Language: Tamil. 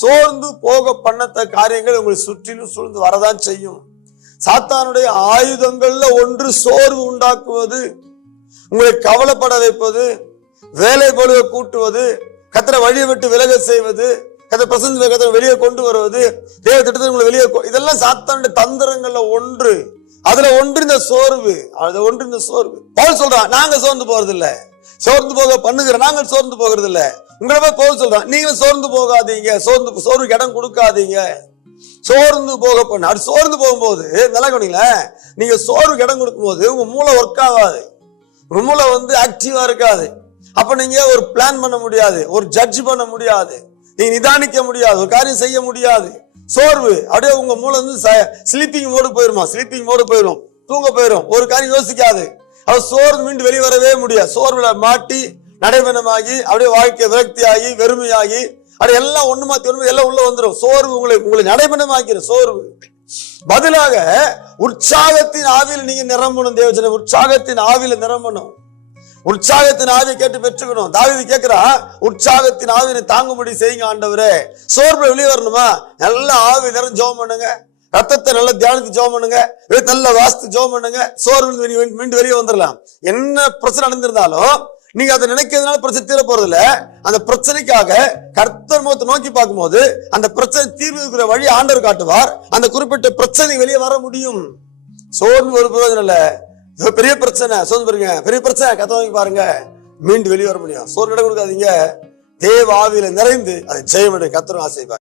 சோர்ந்து போக பண்ணத்த காரியங்கள் உங்களை சுற்றிலும் சூழ்ந்து வரதான் செய்யும். சாத்தானுடைய ஆயுதங்கள்ல ஒன்று சோர்வு உண்டாக்குவது, உங்களை கவலைப்பட வைப்பது, வேலை பொழுத கூட்டுவது, கர்த்தரை வழியை விட்டு விலக செய்வது, கர்த்தர் பிரசன்னத்தை வெளியே கொண்டு வருவது, தேவ திட்டத்தை உங்களை வெளியே, இதெல்லாம் சாத்தானுடைய தந்திரங்கள்ல ஒன்று. அதுல ஒன்று இந்த சோர்வு. பவுல் சொல்றான், நாங்க சோர்ந்து போறது இல்ல, சோர்ந்து போக பண்ணுகிற நாங்கள் சோர்ந்து போகிறது இல்ல. உங்களை போய் பவுல் சொல்றான், நீங்களும் சோர்ந்து போகாதீங்க, சோர்வுக்கு இடம் கொடுக்காதீங்க, சோர்ந்து போக பண்ண. அது சோர்ந்து போகும்போது நல்லா கவனிங்கள, நீங்க சோர்வுக்கு இடம் கொடுக்கும் போது உங்க மூளை ஒர்க் ஆகாது, உங்க மூளை ஆக்டிவா இருக்காது. அப்ப நீங்க ஒரு பிளான் பண்ண முடியாது, ஒரு ஜட்ஜ் பண்ண முடியாது, நீங்க நிதானிக்க முடியாது, ஒரு காரியம் செய்ய முடியாது. சோர்வு அப்படியே உங்க மூளை ஸ்லீப்பிங் மோடு போயிடும், தூங்க போயிடும், ஒரு காரியம் யோசிக்காது. அது சோர்வு மீண்டு வெளிவரவே முடியாது. சோர்வுல மாட்டி நடைபெணமாகி அப்படியே வாழ்க்கை விரக்தியாகி வெறுமையாகி அது எல்லாம் ஒண்ணு மாத்தி ஒண்ணு எல்லாம் உள்ள வந்துடும். சோர்வு உங்களை நடைபெணமாக்கிற சோர்வு. பதிலாக உற்சாகத்தின் ஆவியில் நீங்க நிரம்பணும். தேவஜன உற்சாகத்தின் ஆவியில நிரம்பணும். உற்சாகத்தின் ஆவியை கேட்டு பெற்றுக்கணும். தாவீது கேட்கிறா, உற்சாகத்தின் ஆவியை தாங்கும்படி செய்யுங்க ஆண்டவரே. சோர்வு வெளியே வரணுமா, நல்ல ஆவி நிறைஞ்சு ஜெபம் பண்ணுங்க, ரத்தத்தை நல்ல தியானித்து ஜெபம் பண்ணுங்க, நல்ல வாஸ்து ஜெபம் பண்ணுங்க, சோர்வு மீண்டு வெளியே வந்துடலாம். என்ன பிரச்சனை நடந்திருந்தாலும் நீங்க அதை நினைக்கிறதுனால பிரச்சனை தீர போறது இல்ல. அந்த பிரச்சனைக்காக கர்த்தர் முகத்தை நோக்கி பார்க்கும் போது அந்த பிரச்சனை தீர்வு வழி ஆண்டவர் காட்டுவார். அந்த குறிப்பிட்ட பிரச்சனை வெளியே வர முடியும். சோர்ந்து ஒரு பிரயோஜனம் இல்ல. பெரிய பிரச்சனை சோர்ந்து பாருங்க, பெரிய பிரச்சனை கத்த நோக்கி பாருங்க, மீண்டு வெளியே வர முடியும். சோர்வு இடம் கொடுக்காதீங்க. தேவ ஆவியில நிறைந்து அதை ஜெயம் கர்த்தர் ஆசைப்பார்.